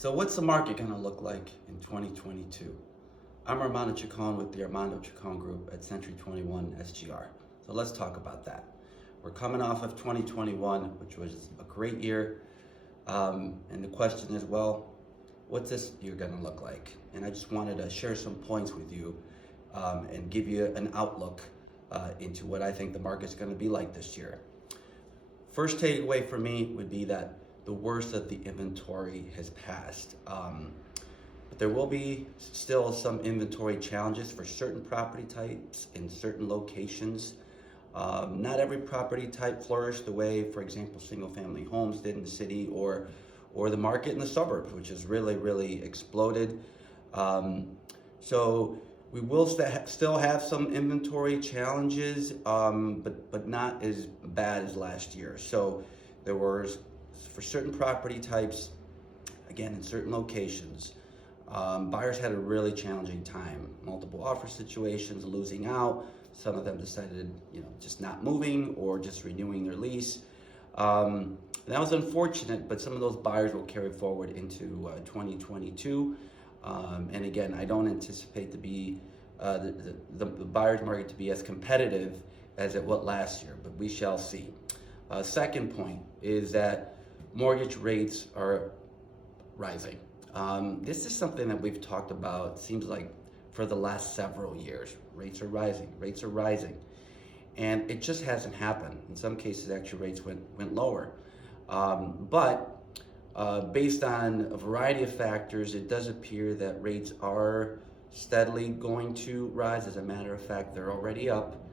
So what's the market going to look like in 2022? I'm Armando Chacon with the Armando Chacon Group at Century 21 SGR. So let's talk about that. We're coming off of 2021, which was a great year. And the question is, well, what's this year going to look like? And I just wanted to share some points with you and give you an outlook into what I think the market's going to be like this year. First takeaway for me would be that the worst of the inventory has passed. But there will be still some inventory challenges for certain property types in certain locations. Not every property type flourished the way, for example, single-family homes did in the city, or the market in the suburbs, which has really exploded. So we will still have some inventory challenges, but not as bad as last year. So there was, for certain property types, again, in certain locations, buyers had a really challenging time. Multiple offer situations, losing out. Some of them decided, just not moving or just renewing their lease. That was unfortunate, but some of those buyers will carry forward into 2022. And again, I don't anticipate to be the buyer's market to be as competitive as it was last year, but we shall see. Second point is that mortgage rates are rising. This is something that we've talked about, seems like, for the last several years. Rates are rising. And it just hasn't happened. In some cases, actually, rates went lower. But based on a variety of factors, it does appear that rates are steadily going to rise. As a matter of fact, they're already up.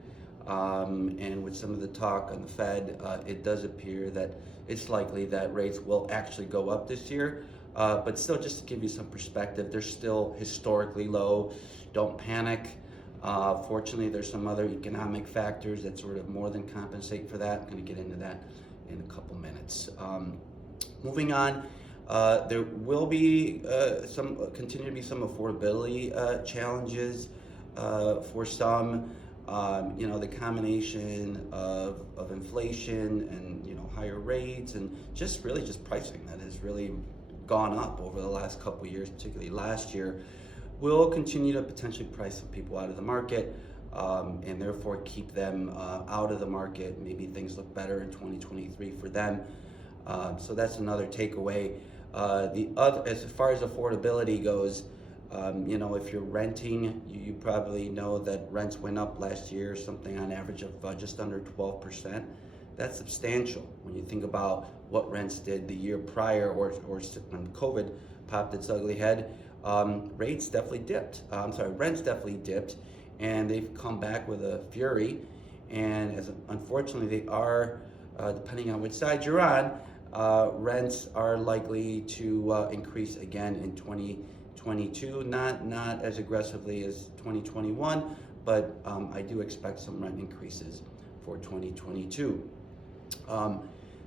And with some of the talk on the Fed, it does appear that it's likely that rates will actually go up this year. But still, just to give you some perspective, they're still historically low. Don't panic. Fortunately, there's some other economic factors that sort of more than compensate for that. I'm going to get into that in a couple minutes. Moving on, there will be continue to be some affordability challenges for some. The combination of inflation and higher rates and just pricing that has really gone up over the last couple of years, particularly last year, will continue to potentially price some people out of the market, and therefore keep them out of the market. Maybe things look better in 2023 for them. So that's another takeaway. As far as affordability goes, if you're renting, you probably know that rents went up last year, something on average of just under 12%. That's substantial when you think about what rents did the year prior, or when COVID popped its ugly head. Rents definitely dipped, and they've come back with a fury. And unfortunately, they are, depending on which side you're on, rents are likely to increase again in 2022, not as aggressively as 2021, but I do expect some rent increases for 2022.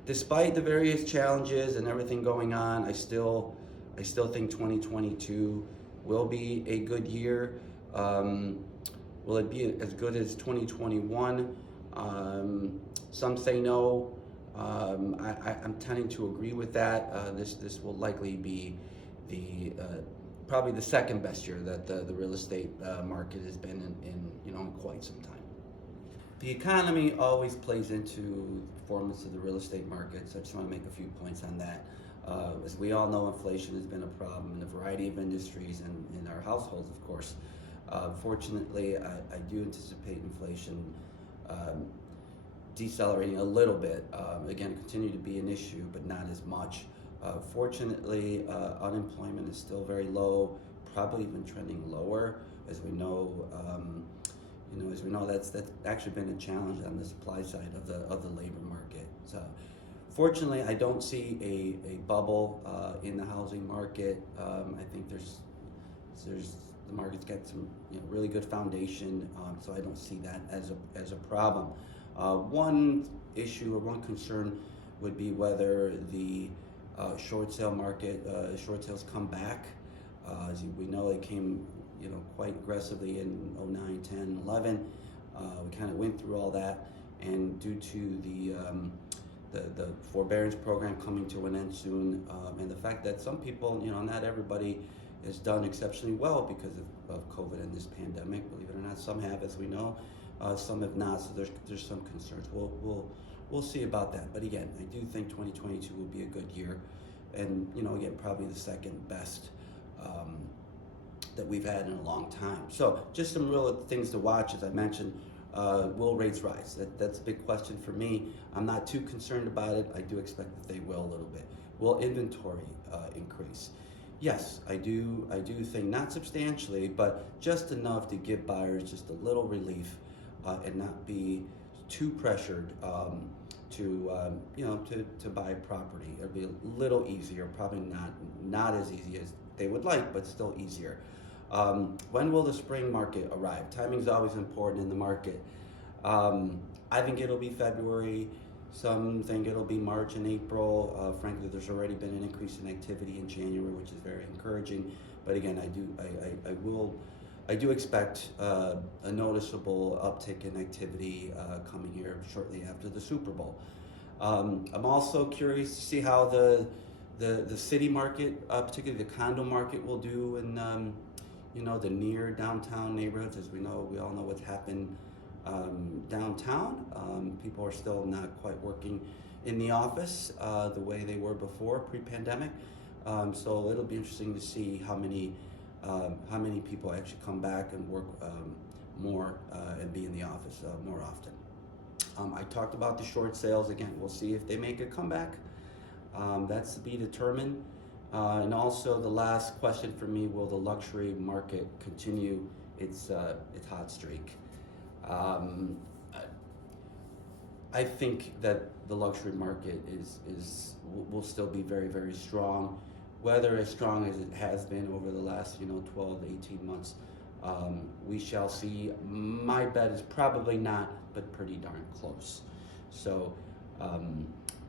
Despite the various challenges and everything going on, I still think 2022 will be a good year. Will it be as good as 2021? Some say no. I'm tending to agree with that. This will likely be probably the second best year that the real estate market has been in quite some time. The economy always plays into the performance of the real estate market, so I just want to make a few points on that. As we all know, inflation has been a problem in a variety of industries and in our households, of course. Fortunately, I do anticipate inflation decelerating a little bit. Again, continue to be an issue, but not as much. Fortunately, unemployment is still very low, probably even trending lower. As we know, that's actually been a challenge on the supply side of the labor market. So, fortunately, I don't see a bubble in the housing market. I think there's the market's got some really good foundation, so I don't see that as a problem. One issue or one concern would be whether the short sale market, short sales come back. As we know, they came quite aggressively in 09, 10, 11. We kind of went through all that, and due to the forbearance program coming to an end soon, and the fact that some people, not everybody has done exceptionally well because of COVID and this pandemic. Believe it or not, some have, as we know, some have not. So there's some concerns. We'll see about that. But again, I do think 2022 will be a good year, and again, probably the second best that we've had in a long time. So just some real things to watch, as I mentioned. Will rates rise? That's a big question for me. I'm not too concerned about it. I do expect that they will a little bit. Will inventory increase? Yes, I do think, not substantially, but just enough to give buyers just a little relief and not be too pressured to buy property. It'll be a little easier, probably not as easy as they would like, but still easier. When will the spring market arrive? Timing is always important in the market. I think it'll be February. Some think it'll be March and April. Frankly, there's already been an increase in activity in January, which is very encouraging. But again, I do expect a noticeable uptick in activity coming here shortly after the Super Bowl. I'm also curious to see how the city market, particularly the condo market, will do in the near downtown neighborhoods. As we all know what's happened downtown. People are still not quite working in the office the way they were before, pre-pandemic. So it'll be interesting to see how many people actually come back and work more and be in the office more often. I talked about the short sales. Again, we'll see if they make a comeback. That's to be determined. And also the last question for me, will the luxury market continue its hot streak? I think that the luxury market will still be very, very strong. Whether as strong as it has been over the last 12 to 18 months, we shall see. My bet is probably not, but pretty darn close. So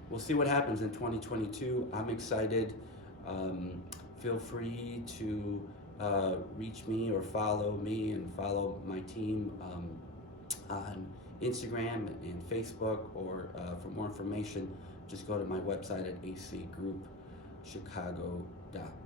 we'll see what happens in 2022. I'm excited. Feel free to reach me or follow me and follow my team on Instagram and Facebook, or for more information, just go to my website at acgroupchicago.com.